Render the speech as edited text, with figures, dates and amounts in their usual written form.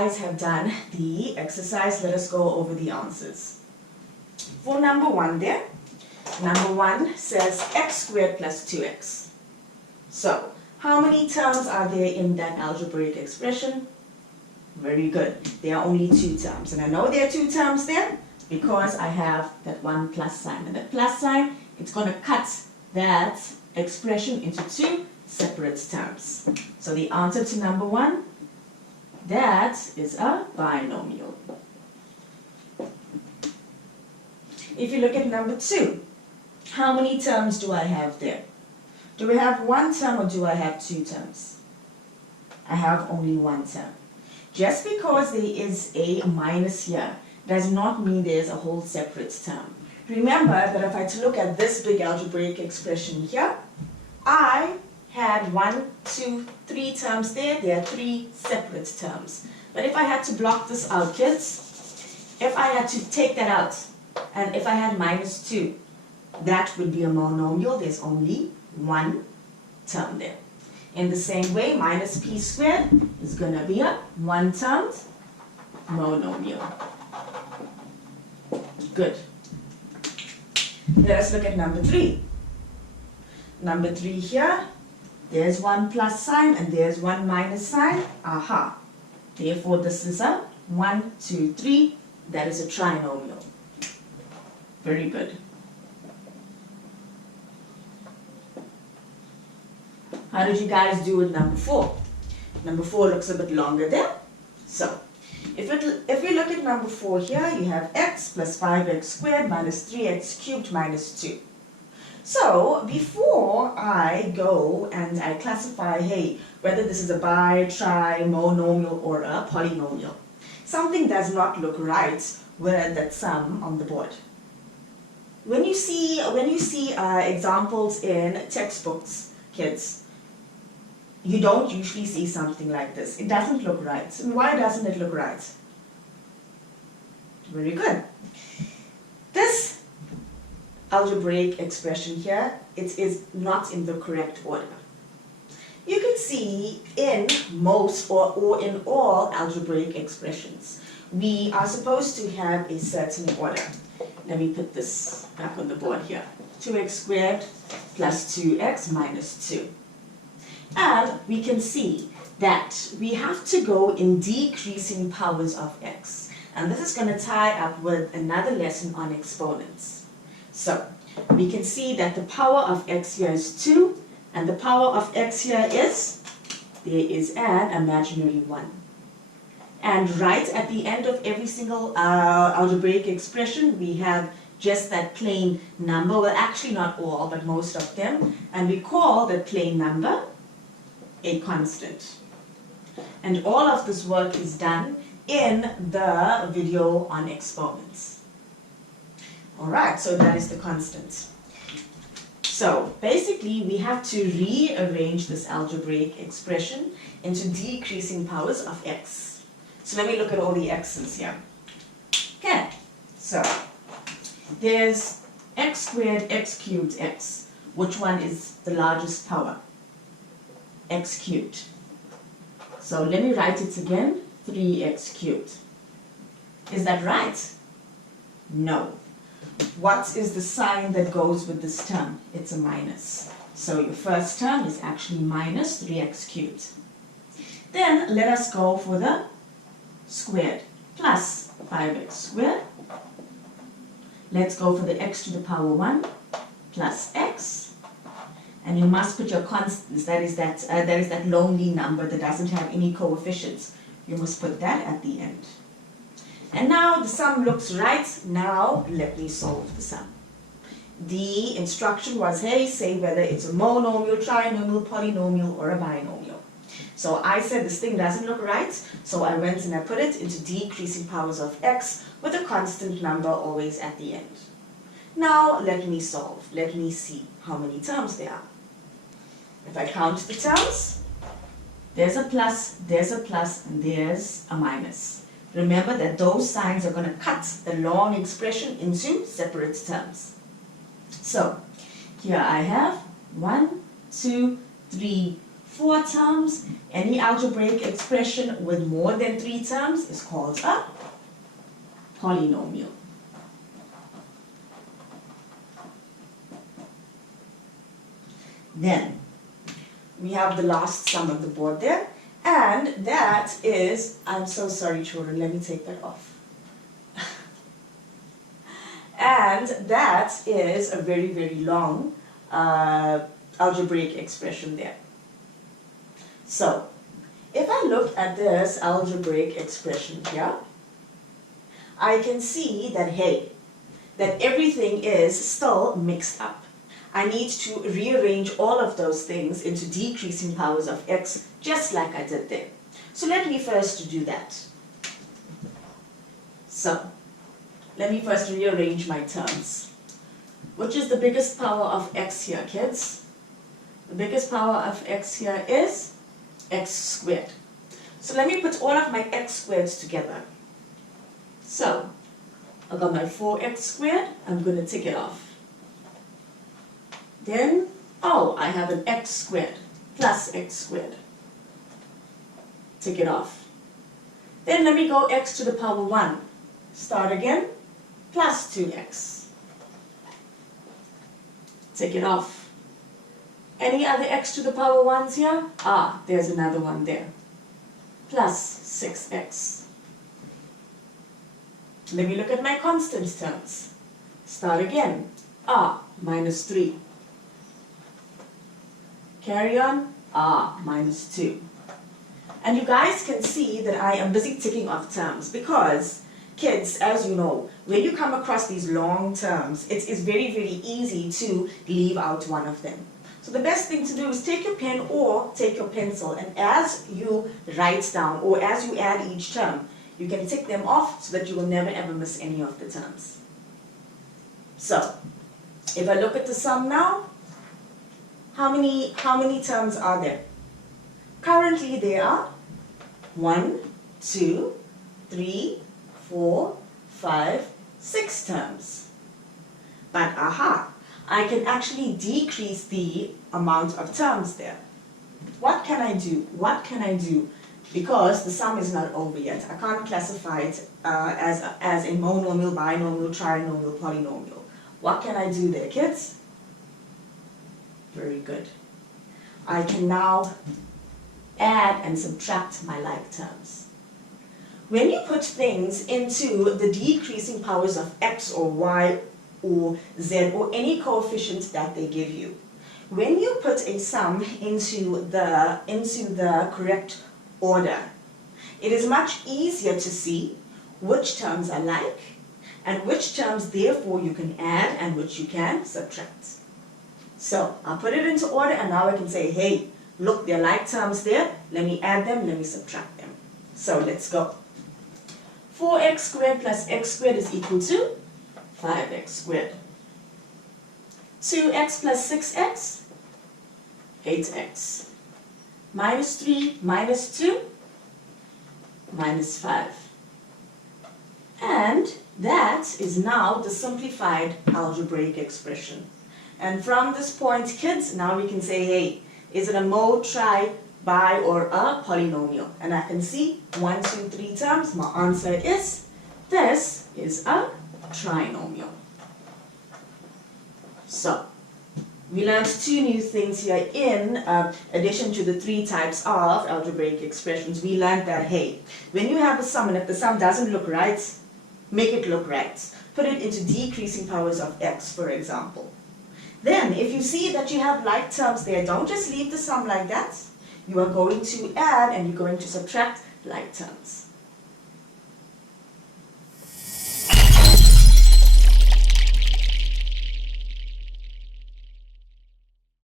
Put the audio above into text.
guys have done the exercise, let us go over the answers. For number 1 there, number 1 says x squared plus 2x. So, how many terms are there in that algebraic expression? Very good. There are only 2 terms. And I know there are 2 terms there because I have that one plus sign. And that plus sign, it's going to cut that expression into 2 separate terms. So the answer to number 1, that is a binomial. If you look at number 2, how many terms do I have there? Do we have 1 term or do I have 2 terms? I have only 1 term. Just because there is a minus here does not mean there's a whole separate term. Remember that if I look at this big algebraic expression here, I had 1, 2, 3 terms there. There are 3 separate terms. But if I had to block this out, kids, if I had to take that out, and if I had minus 2, that would be a monomial. There's only 1 term there. In the same way, minus p squared is going to be a 1-termed monomial. Good. Let us look at number 3. Number 3 here, there's 1 plus sign and there's 1 minus sign. Aha. Therefore, this is a 1, 2, 3. That is a trinomial. Very good. How did you guys do with number 4? Number 4 looks a bit longer there. So, if we look at number 4 here, you have x plus 5x squared minus 3x cubed minus 2. So, before I go and I classify, hey, whether this is a bi, tri, monomial, or a polynomial, something does not look right with that sum on the board. When you see examples in textbooks, kids, you don't usually see something like this. It doesn't look right. And why doesn't it look right? Very good. This algebraic expression here, it is not in the correct order. You can see in most or in all algebraic expressions, we are supposed to have a certain order. Let me put this back on the board here. 2x squared plus 2x minus 2. And we can see that we have to go in decreasing powers of x. And this is going to tie up with another lesson on exponents. So, we can see that the power of x here is 2, and the power of x here is, there is an imaginary 1. And right at the end of every single algebraic expression, we have just that plain number. Well, actually not all, but most of them. And we call that plain number a constant. And all of this work is done in the video on exponents. Alright, so that is the constant. So basically we have to rearrange this algebraic expression into decreasing powers of x. So let me look at all the x's here. Okay, so there's x squared, x cubed, x. Which one is the largest power? X cubed. So let me write it again, 3x cubed. Is that right? No. What is the sign that goes with this term? It's a minus. So your first term is actually minus 3x cubed. Then let us go for the squared, plus 5x squared. Let's go for the x to the power 1 plus x. And you must put your constants, that is that lonely number that doesn't have any coefficients. You must put that at the end. And now the sum looks right. Now let me solve the sum. The instruction was, hey, say whether it's a monomial, trinomial, polynomial, or a binomial. So I said this thing doesn't look right, so I went and I put it into decreasing powers of x with a constant number always at the end. Now let me solve. Let me see how many terms there are. If I count the terms, there's a plus, and there's a minus. Remember that those signs are going to cut the long expression into separate terms. So, here I have 1, 2, 3, 4 terms. Any algebraic expression with more than 3 terms is called a polynomial. Then we have the last sum on the board there, and that is, I'm so sorry children, let me take that off. And that is a very, very long algebraic expression there. So, if I look at this algebraic expression here, I can see that, hey, that everything is still mixed up. I need to rearrange all of those things into decreasing powers of x, just like I did there. So let me first do that. So, let me first rearrange my terms. Which is the biggest power of x here, kids? The biggest power of x here is x squared. So let me put all of my x squareds together. So, I got my 4x squared, I'm going to take it off. Then, oh, I have an x squared plus x squared. Take it off. Then let me go x to the power 1. Start again, plus 2x. Take it off. Any other x to the power 1s here? Ah, there's another one there. Plus 6x. Let me look at my constant terms. Start again. Ah, minus 3. Carry on. Ah, minus 2. And you guys can see that I am busy ticking off terms because, kids, as you know, when you come across these long terms, it is very, very easy to leave out one of them. So the best thing to do is take your pen or take your pencil, and as you write down or as you add each term, you can tick them off so that you will never ever miss any of the terms. So, if I look at the sum now, how many terms are there? Currently there are 1, 2, 3, 4, 5, 6 terms. But aha, I can actually decrease the amount of terms there. What can I do? What can I do? Because the sum is not over yet. I can't classify it as a monomial, binomial, trinomial, polynomial. What can I do there, kids? Very good. I can now add and subtract my like terms. When you put things into the decreasing powers of x or y or z or any coefficient that they give you, when you put a sum into the correct order, it is much easier to see which terms are like and which terms therefore you can add and which you can subtract. So I'll put it into order, and now I can say, hey, look, there are like terms there, let me add them, let me subtract them. So let's go. 4x squared plus x squared is equal to 5x squared. 2x plus 6x, 8x. Minus 3 minus 2, minus 5. And that is now the simplified algebraic expression. And from this point, kids, now we can say, hey, is it a mode, tri, bi, or a polynomial? And I can see 1, 2, 3 terms. My answer is, this is a trinomial. So, we learned 2 new things here in addition to the 3 types of algebraic expressions. We learned that, hey, when you have a sum and if the sum doesn't look right, make it look right. Put it into decreasing powers of x, for example. Then, if you see that you have like terms there, don't just leave the sum like that. You are going to add and you're going to subtract like terms.